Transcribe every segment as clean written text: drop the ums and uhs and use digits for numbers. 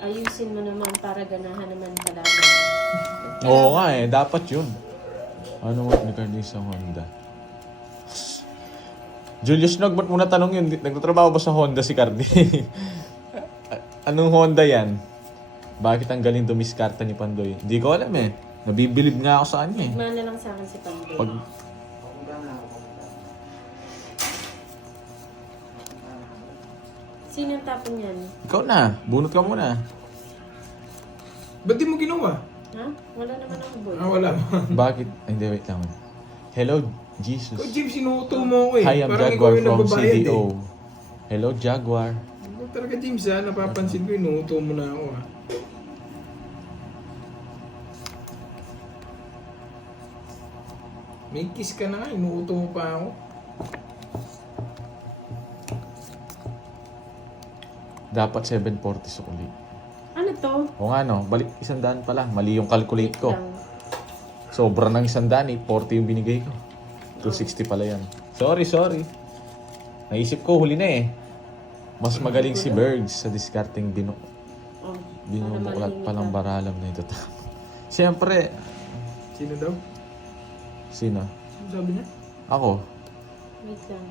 Ayusin mo naman para ganahan naman talaga. Oo nga eh, dapat yun. Ano mo ni Cardi sa Honda? Julius Nog, ba't mo natanong yun? Nagtatrabaho ba sa Honda si Cardi? Anong Honda yan? Bakit ang galing dumiskarta ni Pandoy? Hindi ko alam eh. Nabibilib nga ako sa kanya eh. Mana lang sa akin si Pandoy. Pag... Sino ang tapon yan? Ikaw na, bunot ka muna. Ba't di mo ginawa? Ha? Wala naman ako boy. Wala. Bakit? Ay, hindi, wait lang. Hello, Jesus. Ikaw, Jim, sinuto mo ako eh. Hi, I'm Parang Jaguar ikaw yung from nagbabayad CDO. eh. Hello, Jaguar. Huwag talaga, James, ha? Napapansin ko, inuuto mo na ako, ha? May kiss ka na nga, inuuto mo pa ako. Dapat 740 sa uli. Ano to? O nga no, balik 100 pala. Mali yung calculate ko. Lang. Sobra ng 100 eh. 40 yung binigay ko. 260 pala yan. Sorry. Naisip ko, huli na eh. Mas magaling si Bergs sa discarding Oh, binubuklat ano, palang baralam na ito. Siyempre, Sino daw? sino? Ano sabi niya? Ako. Wait lang.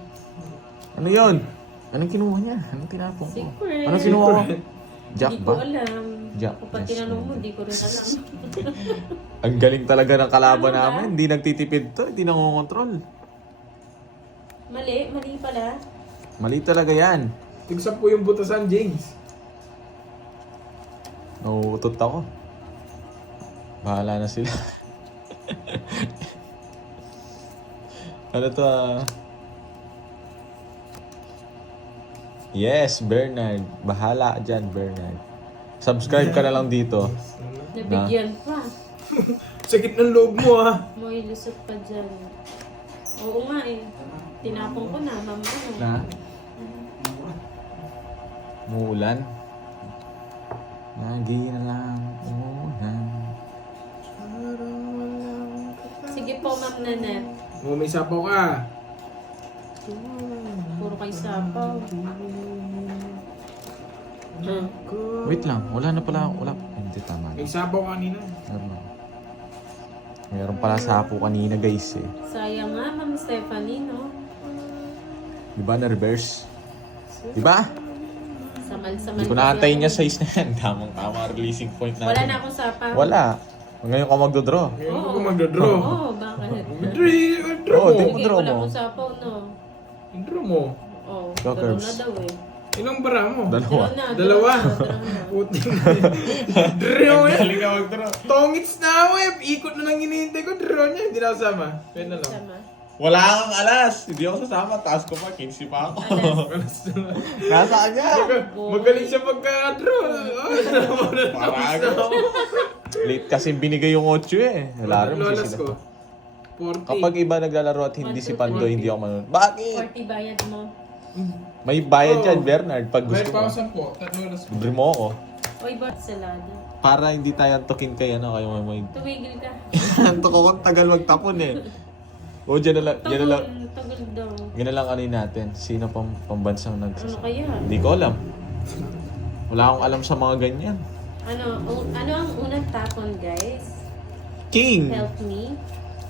Ano yun? Anong kinuha niya? Anong tinapong ko? Secret. Anong kinuha ko? Jack Hindi ko ba? alam. Jack. Kung pag tinanong mo, hindi ko rin alam. Ang galing talaga ng kalaban Ano ba? namin. Hindi nagtitipid to. Hindi nangongontrol. Mali pala. Mali talaga yan. Tigsa po yung butasan, James. Nauutot ako. Bahala na sila. Ano to Yes, Bernard. Bahala ka dyan, Bernard. Subscribe ka na lang dito. Nabigyan pa. Sakit ng loob mo, ha? May lusot pa dyan. Oo nga eh. Tinapon ko na, mama. Na? Muulan? Lagi na lang umulan. Sige po, Ma'am Nanette. May sapaw ka. Puro kayo sapaw. Wait lang, wala na pala. Wala. Hindi, tama. May sapaw kanina. Meron pala sapo kanina guys eh. Sayang nga, Ma'am Stephanie, no? Diba na reverse? Diba? Samal-samal. Hindi ko naantayin niya size na yan. Tamang-tama releasing point natin. Wala na akong sapaw. Wala. Ngayon ka magdodraw. Ngayon Oo. ko magdodraw. Oo, bakit? Draw Oo, mo. di mo Sige, draw wala mo. akong sapaw, no? Draw mo. Oo, Go, draw Curbs. na daw eh. Ilang bara mo? Dalawa. Draw na, Dalawa. draw na. Puting. Draw yan. Galing ka magdraw. Tongits na ako eh. Ikot na lang hinihintay ko. Draw niya. Hindi na ako sama. Pwede na lang. Sama. Wala kang alas. Hindi ako sasama. Taas ko pa. 15 pa ako. Alas. Nasa kanya. Magaling siya pagka-draw. Parang late kasi binigay yung 8 eh. Wala rin Lolas sila. ko. 40. Kapag iba naglalaro at hindi si Pandoy, hindi ako manonood. Bakit? 40 bayad mo. May bayad Oo. dyan, Bernard. Pag gusto Bayad pa ako mo. 10. Tatlo lolas ko. Libre mo ako. Oy, ba't salada? Para hindi tayo antokin kay ano, kayo may Tumigil ka. antok ako, tagal magtapon eh. O, dyan na lang, dyan na lang, Tagal daw. dyan na lang ano yun natin. Sino pambansang Ano nagsasama? kaya? Hindi ko alam. Wala akong alam sa mga ganyan. Ano ang unang tapon, guys? King! Help me.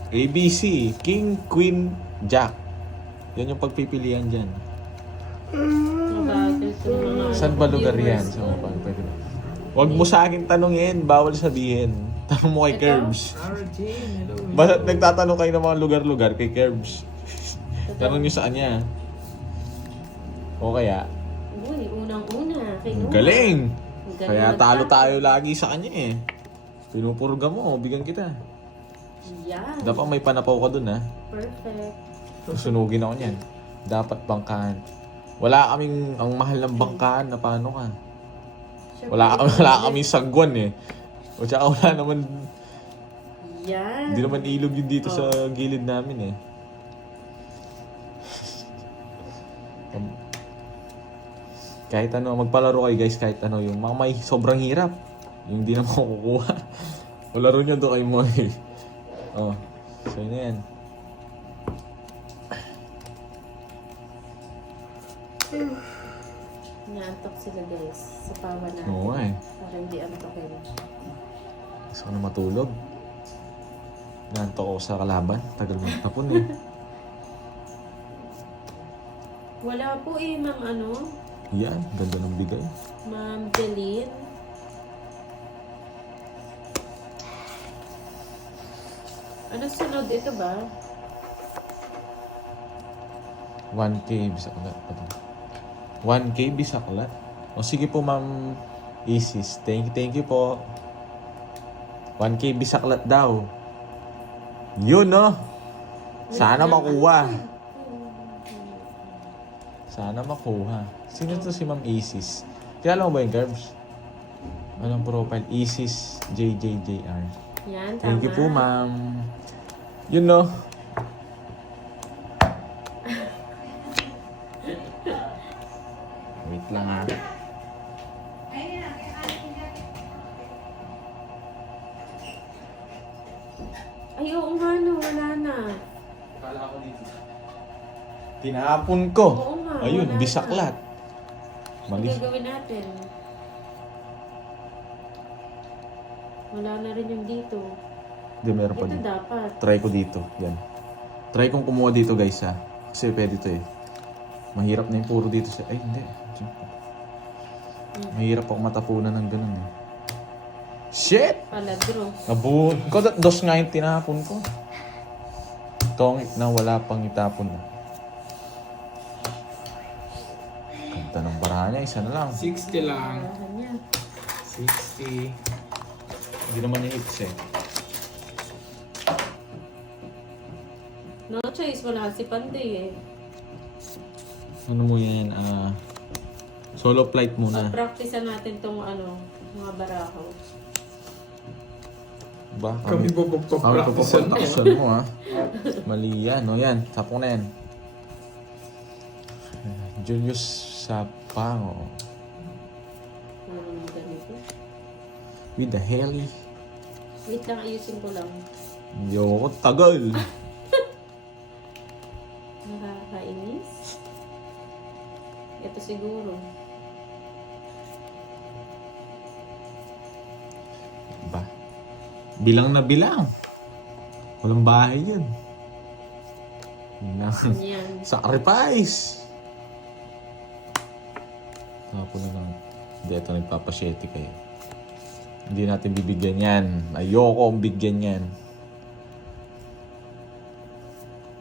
ABC. King, Queen, Jack. Yan yung pagpipilian dyan. Ano ba? Ito yung mga Saan ba lugar yan? viewers Sa ko. mga pwede ba? Huwag mo sa akin tanungin. Bawal sabihin. Tanong mo kay Ito? Curbs. Sarah Jane, hello. Basta't nagtatanong kayo ng mga lugar-lugar kay Curbs. Ito. Tanong nyo sa kanya. O kaya, Uy, unang-una. Kay ang Noah. galing! Ang galing Kaya magtapon. talo tayo lagi sa kanya eh. Pinupurga mo, bigyan kita. Yan. Dapat may panapaw ka dun ha. Perfect. Sunugin ako niyan. Dapat bangkahan. Wala kaming, ang mahal ng bangkahan na paano ka. Siyempre, Wala kaming sagwan eh. O tsaka wala naman, Yan. hindi naman ilog yun dito sa gilid namin eh. Kahit ano, magpalaro kayo guys, kahit ano, yung mga may sobrang hirap. Yung hindi na makukuha. O laro nyo doon kay Moy. Oh, so yun na yan. Inaantok sila guys sa pawa natin. Oo nga eh. Para hindi antokin. Gusto ko na matulog. Nanto ko sa kalaban. Tagal magtapon eh. Wala po eh, ma'am ano? Yan, ganda ng bigay. Ma'am Jeline. Ano sunod? Ito ba? 1K bisaklat. 1K bisaklat. O sige po ma'am Isis. Thank you po. 1K bisaklat daw. Yun no. Sana makuha. Sana makuha. Sino to si ma'am Isis? Kilala mo ba yung Garbs? Anong profile? Isis JJJR. Yan, tama. Thank you po ma'am. Yun no. Wait lang ha. Ay, oo nga no, wala na. Akala ko dito. Tinapon ko. Oo nga, Ayun, wala bisaklat. Ano Mali. gagawin natin? Wala na rin yung dito. Hindi, meron pa Ito dito. dapat. Try ko dito. Yan. Try kong kumuha dito guys ha. Kasi pwede to eh. Mahirap na yung puro dito sa... Ay, hindi. Mahirap ako matapunan ng ganun eh. Shit! Paladro. Nabun ko. Dos nga yung tinapon ko. Tongik na wala pang itapon na. Kanta ng baraha niya. Isa na lang. 60 lang. Parahan niya. 60. Hindi naman yung hits eh. No choice, wala si Panday eh. Ano mo yan? Solo flight muna. Practicean natin tong ano, mga baraho. Ba? Kami po Practicean practice mo ha. Mali yan. O yan. Sapong na yan. Julius Sapango. Ganito. With the heli. Wait lang, ayusin ko lang. Yoko, tagal. Nakakainis. Ito siguro. Ba? Bilang na bilang. Walang bahay yun. Bilang. Yan. Sacrifice! Tapos na lang. Hindi, ito nagpapasyete kayo. Hindi natin bibigyan yan. Ayoko ang bigyan yan.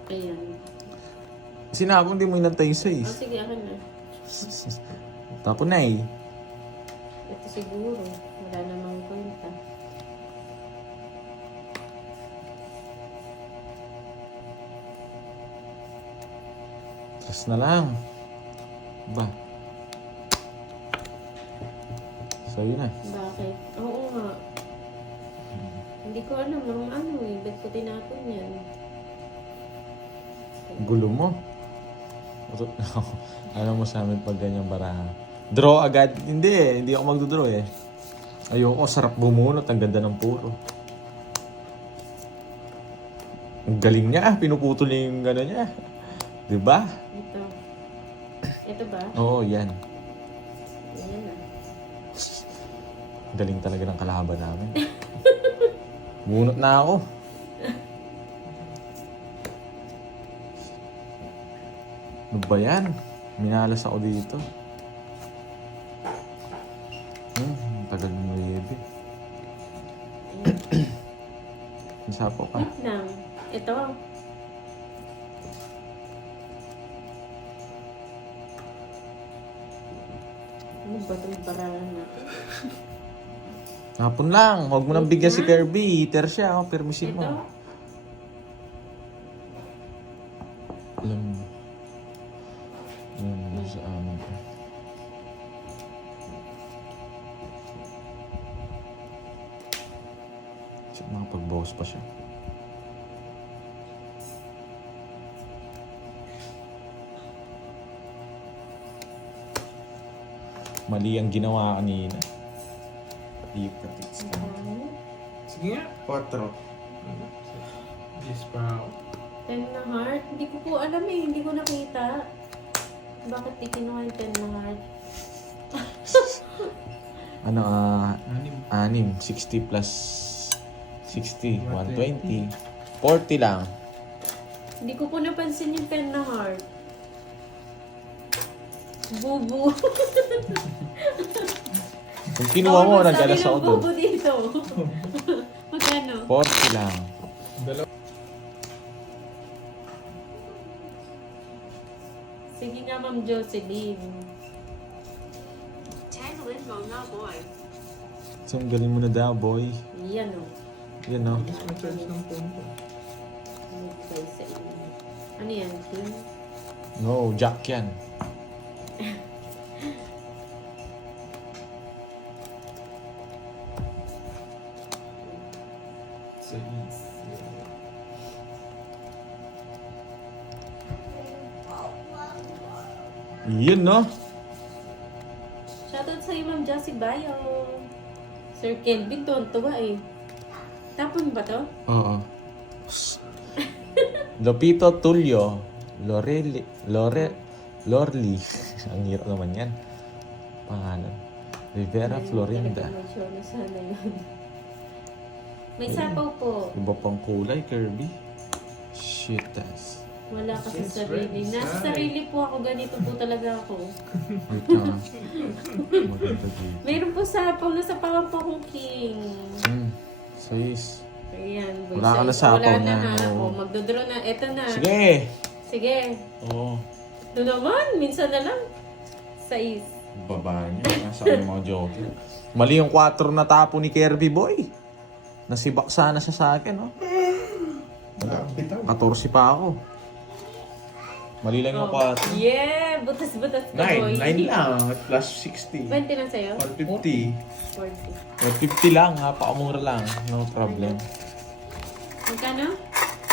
Ayan. Sinabong hindi mo inantay yung Oh, size. sige, akin na. Tapos na eh. Ito siguro. Wala namang kwenta. Tres na lang. Ba? Sa'yo na. Bakit? Oo nga. Hindi ko alam kung ano eh. Ba't ko tinapon yan? Gulo mo. Alam mo sa amin pag ganyang baraha. Draw agad? Hindi eh. Hindi ako magdodraw eh. Ayoko. Sarap bumunot. Ang ganda ng puro. Ang galing niya. Pinuputol niya yung gano'n niya. Diba? Ito. Ito ba? Oo, yan. Ayan na. Galing talaga ng kalaban namin. Bunot na ako. Ano ba yan? Minalas ako dito. Tagal mo yebe. Nasapo ka. Wait lang. Ito. Ano ba itong barahan natin? Hapon lang. Huwag mo nang bigyan si Kirby. Iter siya. Oh, permisin Ito. mo. Alam mo. Alam mo sa amin. Siya makapag-boss pa siya. Mali ang ginawa kanina. Patiyip ka tits ka. Sige nga. 4. Yes pa ako. 10 na heart? Hindi ko po alam eh. Hindi ko nakita. Bakit di kinuha yung 10 na heart? Ano, Anim. 60 plus 60, 120. 40 lang. Hindi ko po napansin yung pen na heart. Bubu. Kung kinuha mo, nag-alas ako doon. Bubu dito. Magkano? 40 lang. Dalawa. Sige nga, Ma'am Jocelyn. 10 limbo na, boy. So, ang galing mo na daw, boy. Yan o. Yan, no? Mas ma-charge ng phone ko. Magbigay sa inyo. Ano yan, King? No, jack yan. Sa ease. Yun, no? Shoutout sa'yo, Ma'am Josie Bayo. Sir Kelvin, tuwa eh. Tapon ba to? Oo. Lopito Tulio. Lorly. Ang hirap naman yan. Pangalan. Rivera Florinda. May show na sana yun. May sapaw po. Iba pang kulay, Kirby. Shit, tas. Wala kasi Yes, sarili. right. Nasa sarili po ako. Ganito po talaga ako. Wait lang. Maganda dito. Mayroon po sapaw na sapawan po akong king. Sais. Ayan. boy. Wala ka na So, sapaw wala na na, ha. oo. O, magdodraw na. Eto na. Sige! Sige. Oo. Ito naman. Minsan na lang. 6. Baba niya. Nasa yung mga joke. Mali yung 4 na tapo ni Kirby Boy. Nasibak sana siya sa akin, no? Bitaw. 14 pa ako. Mali lang yung 4. Yeah! Butas-butas ka, boy. 9 lang. Plus 60. 20 lang sa'yo? 150. 40. 150 lang. Napakamura lang. No problem. Magkano?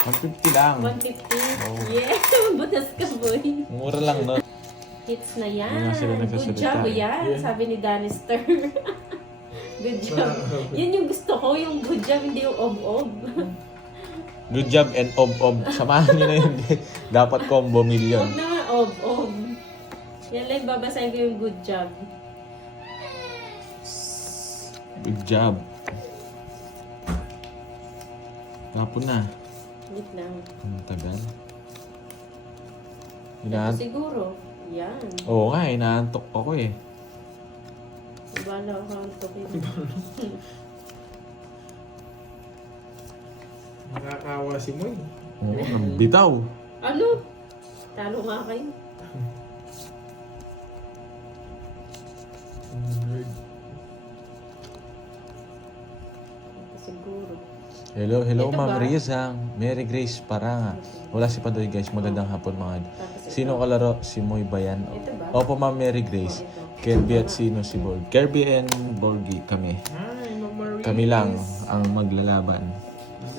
150 lang. 150? Oo. Yeah! Butas ka, boy. Mura lang, no? Hits na yan. Hindi nga sila Good nagsasalita. job, yan. Yeah. Sabi ni Danister. Good job. Yan yung gusto ko, yung good job, hindi yung ob-ob. Good job and ob-ob. Samahan nyo na yun. Dapat combo million. Huwag na nga, ob-ob. Yan lang babasahin ko yung good job. Good job. Tapon na. Wait lang. Ang tagal. Ito Inaan... siguro. Yan. Oo nga, inaantok ako eh. Bala ako ang topic. Nakakawa si Moy. Oo, nabitaw. Ano? Talo nga kayo. Ito siguro. Hello, Ito Ma'am ba? Rizang. Mary Grace Paranga. Wala si Padoy guys, magandang hapon mga. Tapos ito. Sino kalaro? Si Moy Bayan. Ito ba? Opo, Ma'am Mary Grace. Ito. Kirby at sino si Borg. Kirby and Borgie kami. Hi, Ma'am Marie. Kami lang ang maglalaban.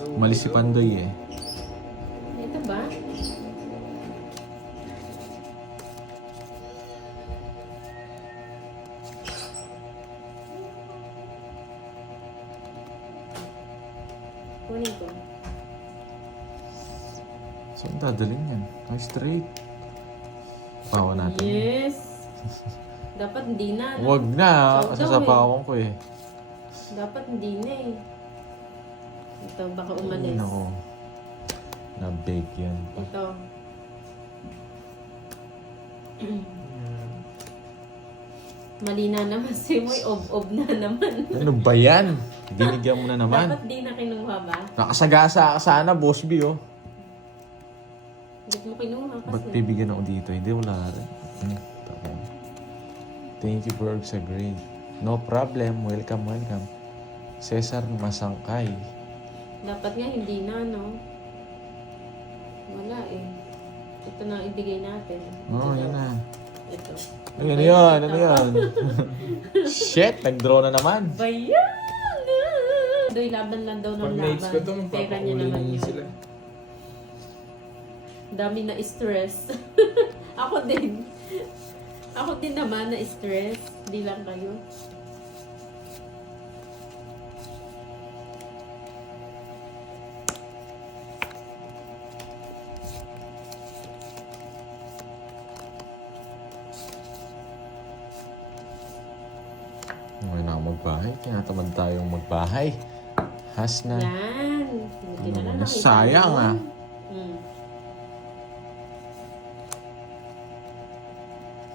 Umalis si Pandoy eh. Ito ba? Kunin ko. Saan dadalhin yan? Ay, straight. Pawa natin. Yes! Dapat hindi na. no? Huwag na. Ikaw daw Sasapawan ko eh. Dapat hindi na eh. Ito, baka umalis. Nako. Na-bake yan. Ito. Mali na naman si Moy. Ob-ob na naman. Ano ba yan? Binigyan mo na naman. Dapat di na kinuha ba? Nakasagasa ka sana, Boss B, oh. Ba't mo kinuha Ba't kasi? bibigyan ako dito? Hindi, wala rin. Tapo. Thank you for sa great. No problem. Welcome, welcome. Cesar Masangkay. Dapat nga hindi na, no? Wala eh. Ito na ang ibigay natin. Oo, yan na. Ito. Ano yan? Ano yan? Shit, nag-draw na naman. Bayan! Doy, laban lang daw ng Pag laban. mates ko to, Pera niya magpapakulay naman naman yun. sila. Dami na stress. Ako din. Ako din naman na stress. Di lang kayo. Okay na ako magbahay. Tinatamad tayong magbahay. Has na. Yan. Hindi na lang nakita Sayang, mo. ah. Hmm.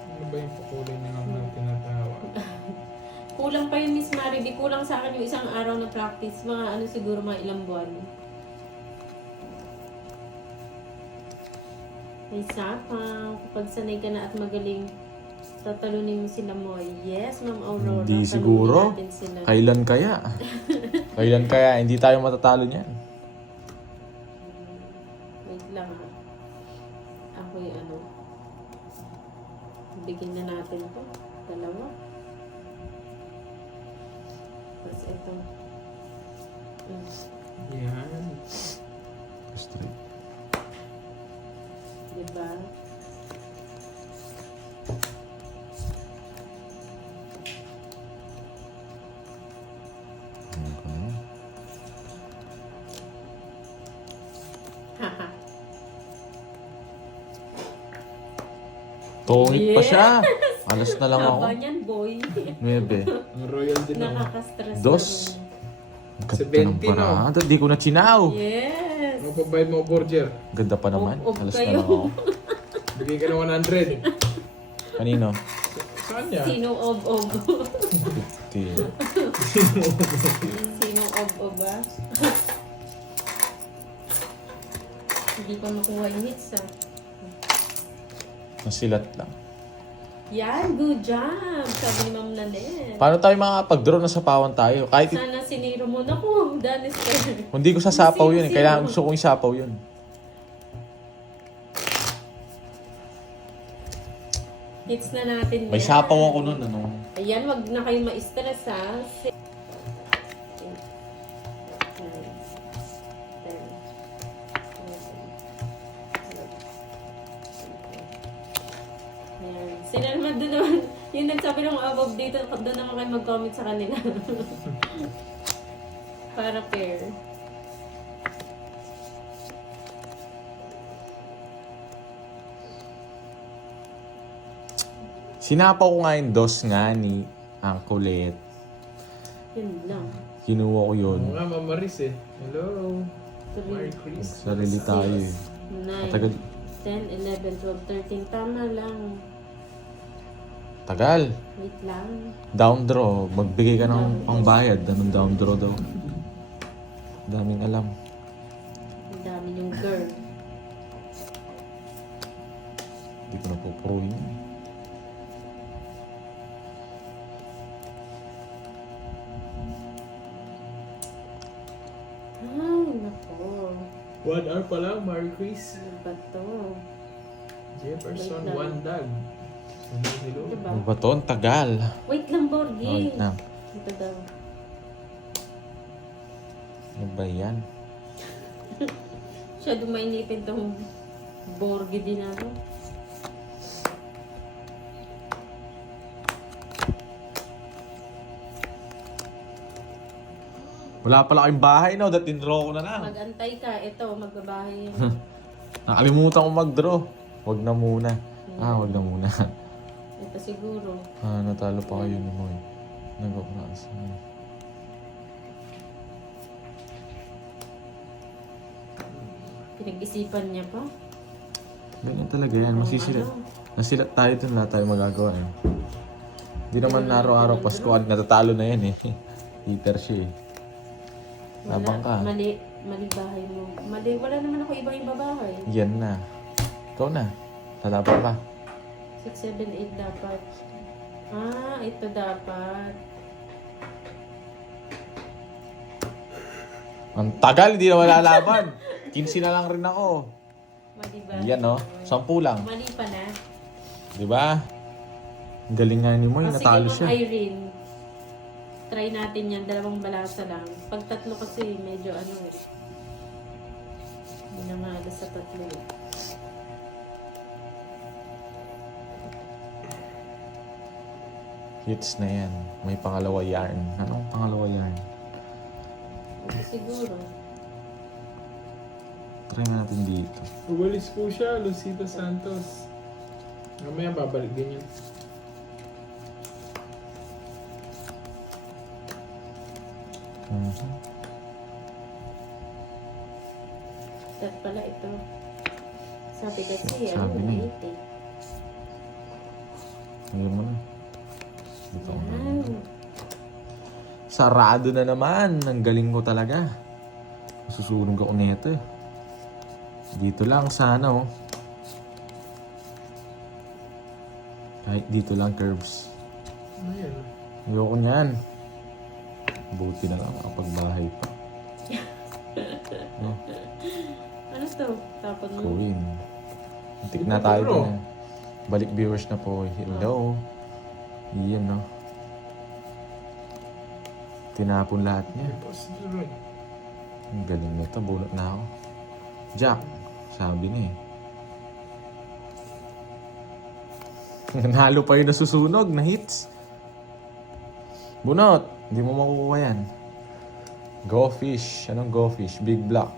Ano ba yung pakulay niya lang na tinatawa? Kulang pa yun, Miss Mary. Di kulang sa akin yung isang araw na practice. Mga ano siguro, mga ilang buwan. May sapang. Kapag sanay ka na at magaling, tatalunin mo sila mo. Yes, Ma'am Aurora. Hindi talunin siguro. natin sila. Kailan kaya? Kailan kaya? Hindi tayo matatalo niyan. Wait lang ha. Ako yung ano. Bigyan na natin to. Dalawa. Tapos ito. Yan. Straight. Diba? Haha. Tungit pa Yeah. siya. Alas na lang ako. Haba niyan, boy. 9. Ang royal din ako. Nakaka-stress. Dos. na Ganda 70, ng parada. Di ko na chinaw. rin. Yes. Ano pa bayad mo, Borger? Ganda pa naman. Ob Alas na kayo. lang ako. Bigay ka ng 100. Kanino? Saan niya? Sinong ob-ob? 50. Sinong ob-ob ba? Hindi pa makuha yung hits ah. Nasilat lang. Yan, good job! Sabi ni Ma'am Lanet. Paano tayo makakapag-draw na sapawan tayo? Kahit Sana siniro mo na ko. Danis ka. hindi ko sasapaw yun eh. Sino? Kailangan gusto kong isapaw yun. Hits na natin yan. May sapaw ako nun. Ano? Ayan, wag na kayo ma-stress ha. 6, 7, 8, 9, 10, 11, 12. Ayan. Sila naman doon naman, yung nagsabi ng above dito, doon naman kayo mag-comment sa kanila. Para pair. Sinapaw ko nga yung dos nga ni ang kulit. Yun lang. Kinuha ko yun. Oo nga, Ma'am Maris eh. Hello. 3, Merry Christmas. Sarili tayo eh. 9, Matagal. 10, 11, 12, 13. Tama lang. Tagal. Wait lang. Down draw. Magbigay ka ng pangbayad. Anong down draw daw? Daming alam. Ang dami yung girl. Hindi ko na pupuruin yun. Ay, nako. 1 hour pa lang, Merry Chris. Ano ba to? Jefferson, Wait lang. one dag. Hello, hello. Diba? Ano ba to? Ang tagal. Wait lang, Borgi. Wait na. Ito daw. Ano ba yan? Siya dumainipin tong Borgi din ako. Wala pala kayong bahay no? That in-draw ko na lang. Mag-antay ka. Ito, magbabahay yan. Nakalimutan ko mag-draw. Wag na muna. Wag na muna. Ito siguro. Natalo pa kayo ni Moy. Nag-upas. Pinag-isipan niya pa. Ganyan talaga yan. Masisilat. Ano? Nasilat tayo dun. Wala tayong magagawa eh. Hindi naman na araw-araw Pasko. Natatalo na yan eh. Peter siya eh. Labang ka. Mali. Mali bahay mo. Mali. Wala naman ako ibang babahay. Yan na. Ikaw na. Lalaban ka. 6, 7, 8 dapat. Ito dapat. Ang tagal, hindi na malalaban. 15 na lang rin ako. Mali ba? Yan no. 10 lang. Mali pa na. Di ba? Ang galing nga ni Moy. Natalo Sige, siya. Ma'am Irene. Try natin yan. 2 balasa lang. Pag 3 kasi, medyo ano eh. Hindi na mahalas sa 3 eh. Hits na yan. May pangalawa yarn. Anong pangalawa yarn? Ito siguro. Try natin dito. Uwalis po siya, Lucita Santos. Mamaya babalik din yan. Set pala ito. Sabi kasi, Sabi ano, na eh. 80. Ngayon mo na. Dito ako na. Yan. Sarado na naman. Ang galing ko talaga. Susunog ako nito eh. Dito lang sana oh. Kahit dito lang curves. Ayun. Ayoko niyan. Buti na lang kapag bahay pa. Oh, Ano to? Tapon mo. Queen. Antik na tayo Bro. dun eh. Balik viewers na po. Hello. Iyan no. Tinapon lahat niya. Tapos Ron. Ang galing nito. Bunot na ako. Jack. Sabi niya eh. Nalo pa yung nasusunog na hits. Bunot. Hindi mo makukuha yan. Go fish. Anong go fish? Big block.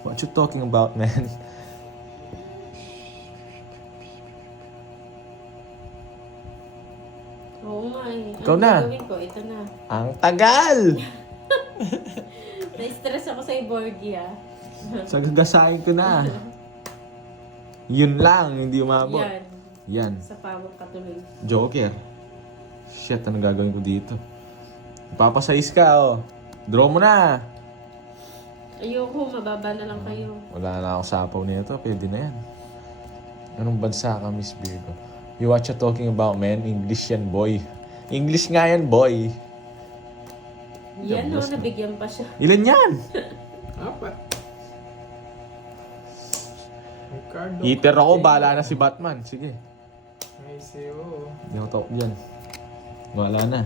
What you talking about, man? Oo nga eh. Ikaw Ano na. gagawin ko? Ito na. Ang tagal! Na-stress ako sa Iborgi ah. Sagagasahin ko na. Yun lang, hindi umabot. Yan. Yan. Sa power katuloy. Joker. Shit, ano gagawin ko dito? Papasayis ka, oh. Draw mo na. Ayoko, mababa na lang kayo. Wala na ako sapaw nito. Pwede na yan. Anong bansa ka, Miss Virgo? You what you talking about, man? English yan, boy. English nga yan, boy. Yan no, Diablos na. nabigyan pa siya. Ilan yan? Apat. Ricardo. Eater ako, bahala na si Batman. Sige. Ay, siyo. Hindi ako talk dyan. Wala na.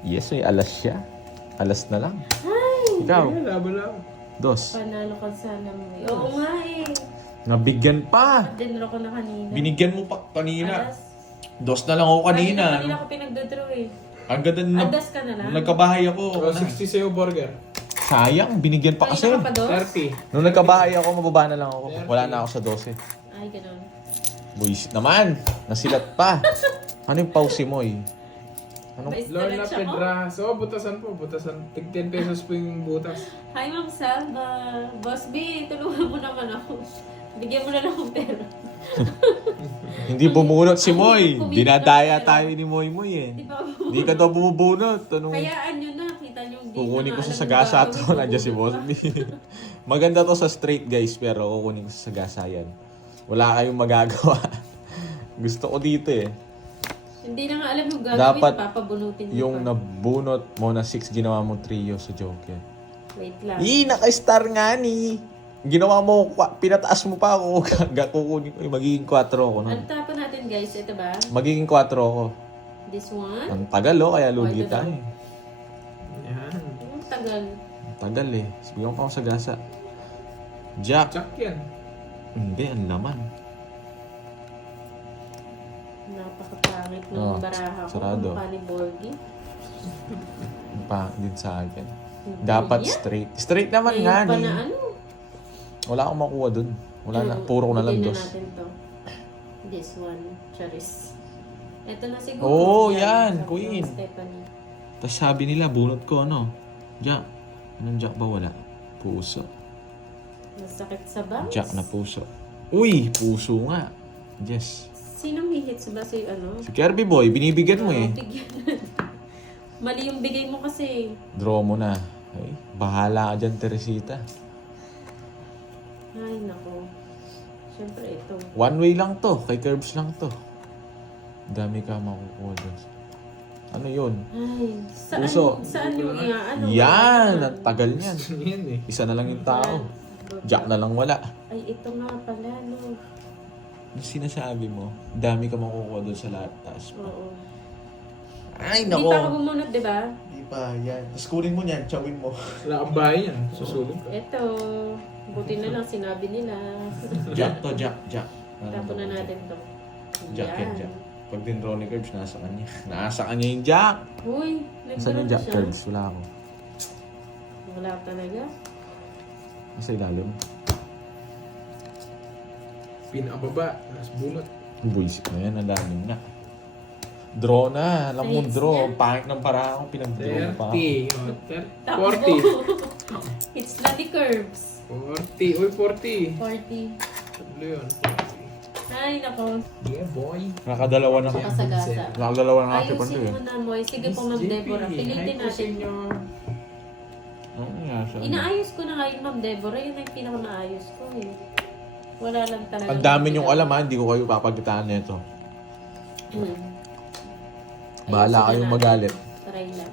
Yes, may alas siya. Alas na lang. Ikaw, Ay, laban lang. dos. Panalo ka sana mo. Oo nga eh. Nabigyan pa. Dinro ko na kanina. Binigyan mo pa kanina. Adas. Dos na lang ako kanina. Kanina ko pinagdodraw eh. Ang ganda na. Adas ka na lang. Nung nagkabahay ako. Oh, 60 sa'yo burger. Sayang, binigyan pa kasi. Kanina ka pa dos? 30. Nung nagkabahay ako, mababa na lang ako. Wala na ako sa 12. Ay, ganun. Buisit naman. Nasilat pa. Ano yung pause mo eh? Anong Lord na Na-stretch ako. Pedraso. Butasan po. Butasan. Tig 10 pesos po yung butas. Hi, Ma'am Salva. Boss B, tulungan mo naman ako. Bigyan mo na lang ng pera. Hindi bumunot si Ang Moy. hirap kumita Dinadaya ng pera. tayo ni Moy Moy eh. Di ba? Hindi ka daw bumubunot. Anong... Kayaan nyo na. Kita nyo yung Kukunin ko sa sagasa to. Nandiyan si Boss B. Maganda to sa straight guys, pero kukunin ko sa sagasa yan. Wala kayong magagawa. Gusto ko dito eh. Hindi na nga alam yung gagawin. Dapat papabunutin nyo yung pa. nabunot mo na 6, ginawa mo trio sa Joker. Wait lang. Naka-star nga ni. Ginawa mo, pinataas mo pa ako. Kukunin ko, magiging 4 ako. No? Ano tapon natin guys? Ito ba? Magiging 4 ako. This one? Ang tagal oh, kaya lugi Oh, ito tayo. Yan. Ang tagal. Ang tagal eh. Bigyan ko sa gasa. Jack. Chuck yan. Hindi, ang laman. Napakapangit ng Oh, baraha ko. sarado. Ang ni Borgi. Pa din sa akin. Hindi Dapat yan. straight. Straight naman Ngayon nga pa ni. na ano? Wala akong makuha dun. Wala na. Puro ko na lang Bigyan dos. natin to. This one. Charis. Ito na siguro. Oo, yan, sabi Queen. ng Stephanie. Tapos sabi nila, bunot ko ano. Jack. Anong Jack ba wala? Puso. Masakit sa bangs. Jack na puso. Uy, puso nga. Yes. Sinong hihit sa ba si ano? Si Kirby Boy, binibigyan mo eh. Tigyan. Mali yung bigay mo kasi. Draw mo na. Ay, bahala ka dyan, Teresita. Ay, nako. Siyempre ito. One way lang to. Kay Curbs lang to. Dami ka makukuha dun. Ano yun? Ay, saan, Puso. saan yung ano? Yan! Ang tagal niyan. Yan eh. Isa na lang yung tao. Jack na lang wala. Ay, ito nga pala, no. Yung sinasabi mo, dami ka makukuha dun sa lahat. Taas pa. Oo. Ay, Hindi pa ako bumunot, di ba? Hindi pa, yan. Tapos kunin mo niyan, chawin mo. Wala kang bahay yan. Susulog ka. Ito. Buti na lang sinabi nila. Jack to, Jack. Tapon na natin to. Jack yan, Jack. Pag din draw ni Curbs, nasa kanya. Nasa kanya yung Jack! Uy, Saan yung Jack, siya. Curbs? Wala ako. Wala talaga. Nasa ilalim. Pinakababa. Tapos bunot. Buisit na yan, ang dami na. Draw na. Alam mo, Ayos draw. niya. Ang pangit ng parang akong pinag-draw pa. 30. Takbo. 40. It's bloody curves. 40. Uy, 40. 40. Tatlo yun. 40. Ay, nako. Yeah, boy. Nakadalawa na ka. Kasagasa. Nakadalawa na nga si Pando Ayusin eh. mo na, Moy. Sige po, Ma'am Deborah. Pilitin natin. Oo nga siya. Inaayos ko na nga yung Ma'am Deborah. Yun ang pinakamaayos ko eh. Wala lang talaga. Ang dami niyong alam ha. Hindi ko kayo papagitaan nito. Bahala kayong magalit. Try lang.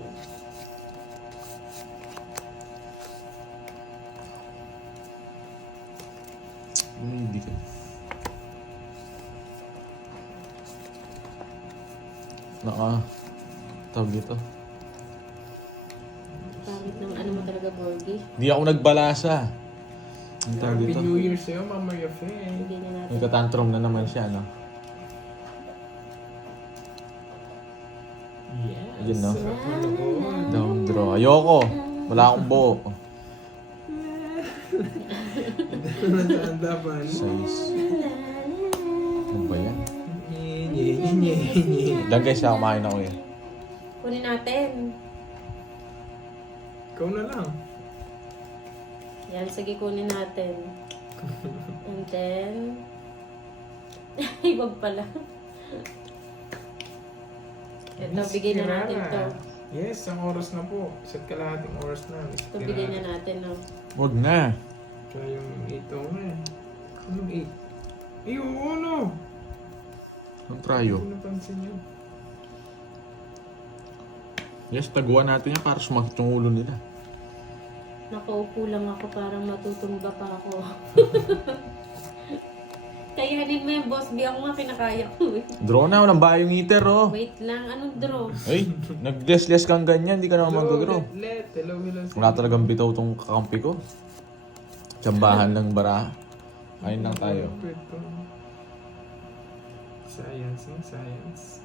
Hindi ka. Tawag dito. Pangit ng ano mo talaga, Borgie. Hindi ako nagbalasa. Ang tawag Happy dito. New Year sa'yo, Mama Yafe. Hindi na natin. Nagka-tantrum na naman siya, no? Yes. Ayun, no? Sarap na noon. Down draw. Ayoko. Wala akong buo. Nasaan dapan? Size. Ano ba yan? Nye. Diyan guys, siya kumain ako eh. Kunin natin. Ikaw na lang. Yan, sige kunin natin. And then... Ay, wag pala. Ito, Miss bigyan na natin Kirara. to. Yes, ang oras na po. Isa't kalahating oras na. Miss Ito, bigyan na natin, no? Huwag na. Kaya yung 8 nga eh. Anong 8? Eh, oo, no. Ang tryo. Hindi ko napansin yun. Yes, taguan natin yan para sumakit yung ulo nila. Nakaupo lang ako, parang matutumba pa ako. Kayanin mo yung boss, di ako nga kinakaya ko eh. Draw na, walang bayong eater oh. Wait lang, anong draw? Ay, nag-less kang ganyan, hindi ka naman mag-draw. Hello. Wala talagang bitaw tong kakampi ko. Tsambahan ng bara. Ayun lang tayo. Science, no? Science.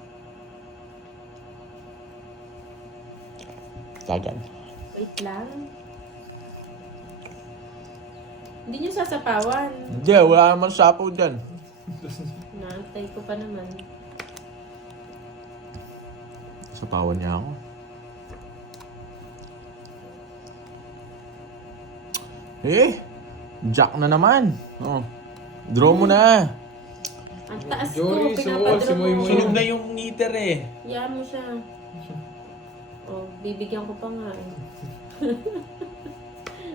Tagan. Wait lang. Hindi nyo sasapawan. Hindi, wala naman sapaw dyan. Naantay ko pa naman. Sapawan niya ako. Jack na naman. Oh. Draw mo na. Ang taas ko, Jory, pinapadraw si Moy mo. Moy. Sunog na yung eater eh. Iyan mo siya. Oh, bibigyan ko pa nga eh.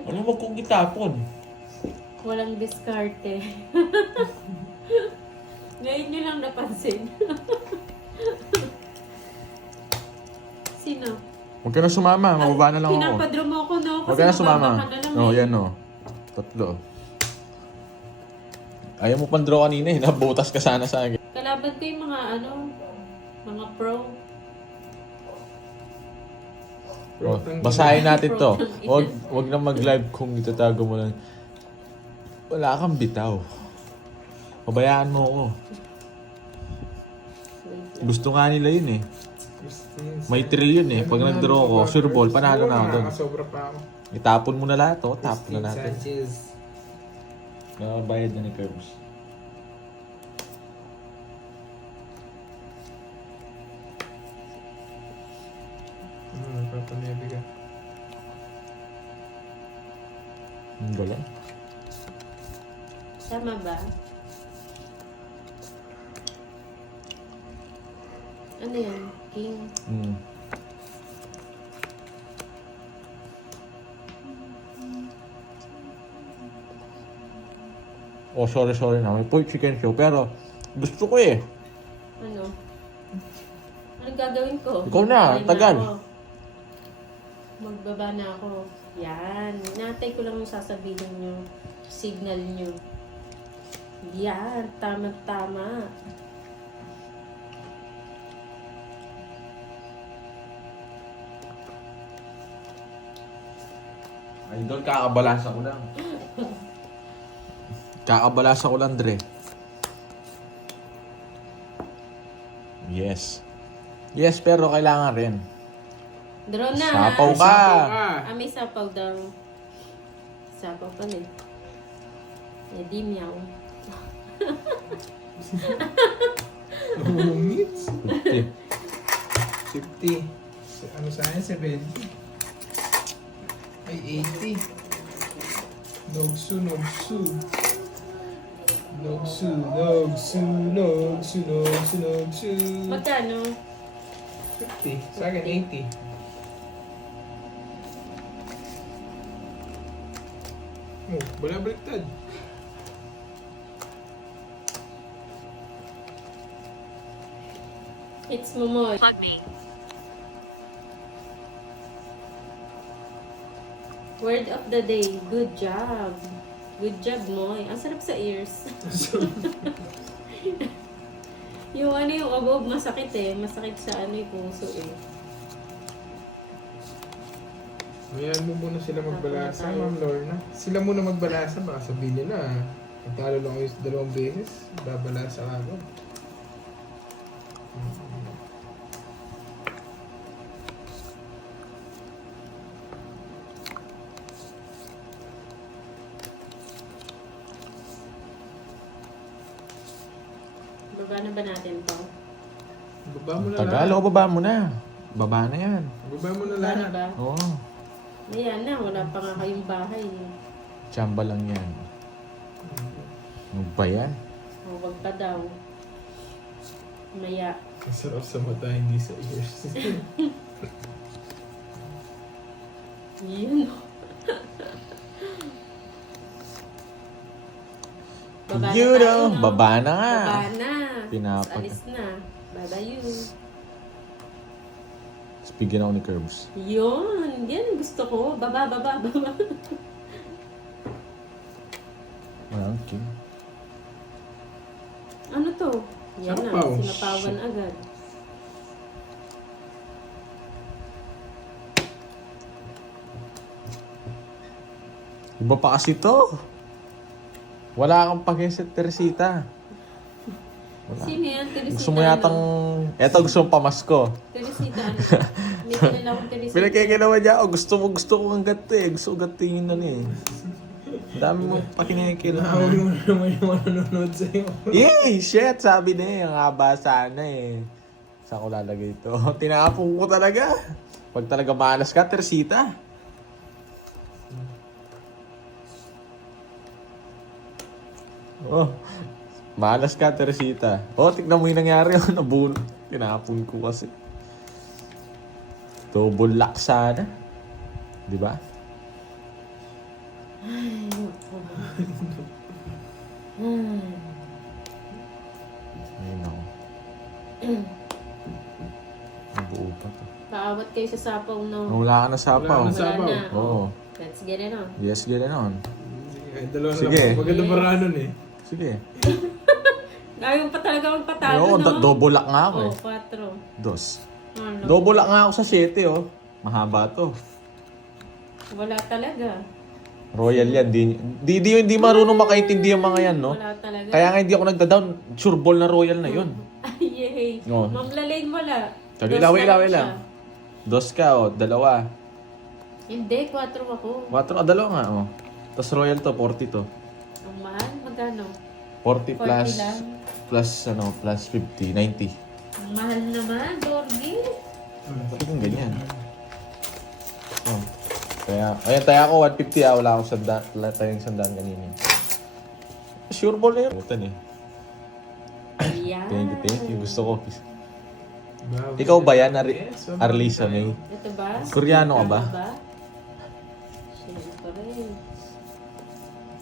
Ano wag kong itapon? Walang diskarte. Ngayon nyo lang napansin. Sino? Huwag ka na sumama, mababa na lang ako. Pinapadraw mo ako, no? Huwag ka na sumama. mababa ka na lang Oh, eh. yan oh. Tatlo. Ayaw mo pang draw kanina eh. Nabutas ka sana sa akin. Kalaban ko yung mga mga pro. Oh, basahin natin to. Wag na mag-live kung itatago mo lang. Wala kang bitaw. Pabayaan mo ako. Gusto nga nila yun eh. May 3 yun eh. Pag nag-draw ko, sure ball, panalo na ako doon. Sobra pa ako. Itapon mo na lahat, oh. Tapon na natin. Sanchez. Nakabayad na ni Curbs. Papanebi ka. Ang galang. Tama ba? Ano yan? King? Mm. Oh, sorry na. May pork chicken show. Pero, gusto ko eh. Ano? Anong gagawin ko? Ikaw na, Kakain tagal. ako. Magbaba na ako. Yan. Natay ko lang yung sasabihin nyo. Signal nyo. Yan. Tama-tama. Idol, kakabalasa ko lang. Kakabalasa ko lang, Dre. Yes. Yes, pero kailangan rin. Draw na. Sapaw ka! Ah, may sapaw daw. Sapaw pa rin. Eh, di meow. Umits. 50. Ano sa akin? 70. Ay, 80. Nogsu, nogsu. Nogsu, nogsu, nogsu, nogsu, nogsu. Magkano? 50. Sa akin, 80. Oh, wala baliktad. It's Momoy. Plug me. Word of the day. Good job. Good job, Moy. Ang sarap sa ears. Yung ano yung above, masakit eh. Masakit sa ano yung puso eh. Ayan mo muna sila magbalasa, Ma'am Lorna. Sila muna magbalasa, baka sabihin nila, nagtalo lang kayo sa 2 beses, babalasa ka agad. Baba na ba natin to? Baba mo na Tagal, lahat. o baba mo na. Baba na yan. Baba mo na Baba na lahat. ba? Oo. Ayan na, wala pa nga kayong bahay eh. Tsamba lang yan. Ano ba yan? O, wag pa daw. Maya. Ang sarap sa mata, hindi sa ears. Yun. Baba na Yun tayo, o, no? baba na nga. Baba na. Pinapag- Alis na. Bye-bye you. Bigyan ako ni Curbs. Yun. Yan gusto ko. Baba, baba, baba. Okay. Ano to? Yan Sapaw. na. Sinapawan agad. Iba pa kasi to. Wala kang pag-set, Teresita. Wala. Sino yan? Teresita? Gusto mo yatang... Eto, gusto mong pamasko. Teresita ano? May kilala akong Teresita. Pinagkikinawa niya ako. Gusto ko ang gato eh. Gusto ko gato yung ano eh. Ang dami mo pakinikilala. Nakawin mo na naman yung manonood sa'yo. Yay! Shit! Sabi na eh. Ang haba sana eh. Saan ko lalagay ito? Tinapong ko talaga. Pag talaga malas ka, Teresita. Oh, malas ka, Teresita. Oh, tignan mo yung nangyari. Nabuno. Tinapon ko kasi. Double lock sana. Di ba? Ayun ako. Nabuo pa to. Paawat kayo sa sapaw, no? Wala ka na sapaw. Wala na. Sapaw. Wala na. Oo. Let's get it on. Yes, get it on. Ay, dalawa na Sige. lang. Maganda para nun eh. Sige. Ayaw pa talaga magpatalo, Oo, no? double lock nga ako Oh, eh. 4. Dos. Ano? Double lock nga ako sa 7 oh. Mahaba to. Wala talaga. Royal yan. Di marunong makaintindi yung mga yan, no? Wala talaga. Kaya nga hindi ako nagda-down. Sure ball na royal na yun. Ay, yay. Oo. Ma'am Lalaine, wala. Sabi, Dos ilaw, na ilaw, lang ilaw. siya. Dos ka, oh. Dalawa. Hindi, 4 ako. 4, dalawa nga, oh. Tapos royal to, 40 to. Ang mahal, magkano? 40 plus, 40 lang. plus 50, 90. Ang mahal naman, Dorgi. Bakit yung ganyan? Oh. Kaya, ayan tayo ako, 150 ah. Wala akong sandaan. Wala tayong sandaan kanina. Sure ball na yun. Butan eh. Ayan. Thank you. Gusto ko. Wow. Ikaw ba yan, Yes, mababa Arlisa tayo. May? Ito ba? Koreano ka ba? Siyempre.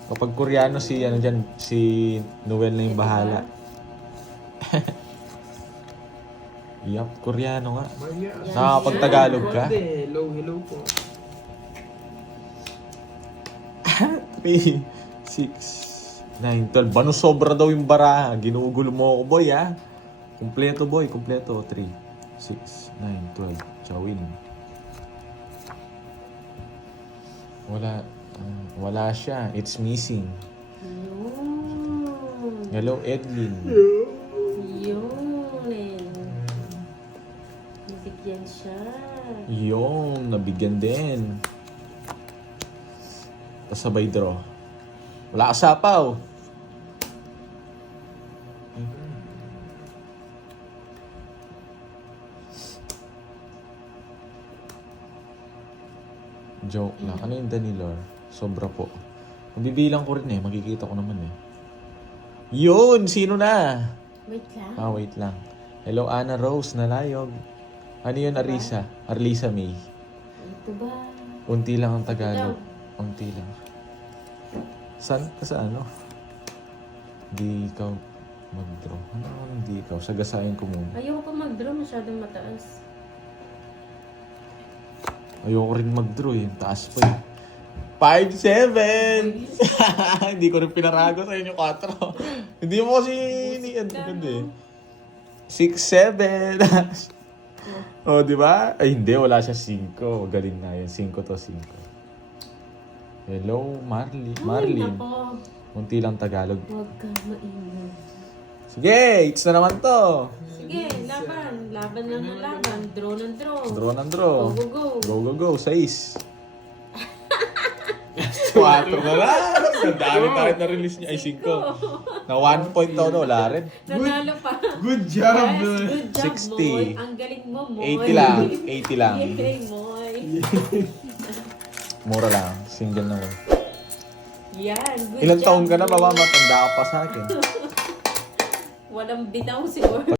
Kapag Koreano si ano dyan, si Noel na yung Ito bahala. ba? Yup, Koreano nga. Maya. Nakakapag-Tagalog ka? Hello, hello po. 3, 6, 9, 12. Bano sobra daw yung bara. Ginugulo mo ako, boy, ha? Kumpleto, boy. Kumpleto. 3, 6, 9, 12. Chawin. Wala siya. It's missing. Yun. Hello, Edlin. Yun. Nabigyan siya. Yung, nabigyan din. Tapos sabay draw. Wala ka sapaw. Joke lang. Ano yung Danilor? Sobra po. Kung bibilang ko rin makikita ko naman Yun! Sino na? Wait lang. Wait lang. Hello, Ana Rose, nalayog. Ano yun, Arisa? Arlisa May. Ito ba? Unti lang ang Tagalog. Unti lang. Sa ano? Di ikaw mag-draw. Ano hindi ikaw? Sagasain ko muna. Ayoko pa mag-draw, masyadong mataas. Ayoko rin mag-draw Taas pa 5-7! Hindi ko rin pinarago sa inyo 4. Hindi mo kasi ni 6-7! Oh, di ba? Ay, hindi. Wala siya 5. Galing na yun. 5 to 5. Hello, Marlene. Nako. Unti lang Tagalog. Huwag ka maingay. Sige, it's na naman to. Sige, laban. Laban lang ng laban. Draw ng draw. Draw ng draw. Go, go, go. Go, go, go. 6. 4 na lang. Ang dami tayo na-release niya. Ay, 5. Na 1 point daw na. Wala rin. Nanalo pa. Good job, Yes, Moy. good job, 60. Moy. Ang galing mo, Moy. 80 lang. 80 lang. Yay, Moy. Mura lang. Single naman. Yan, good Ilang job, taon ka na, Moy. baba? Matanda ka pa sa akin. Walang bitaw siguro.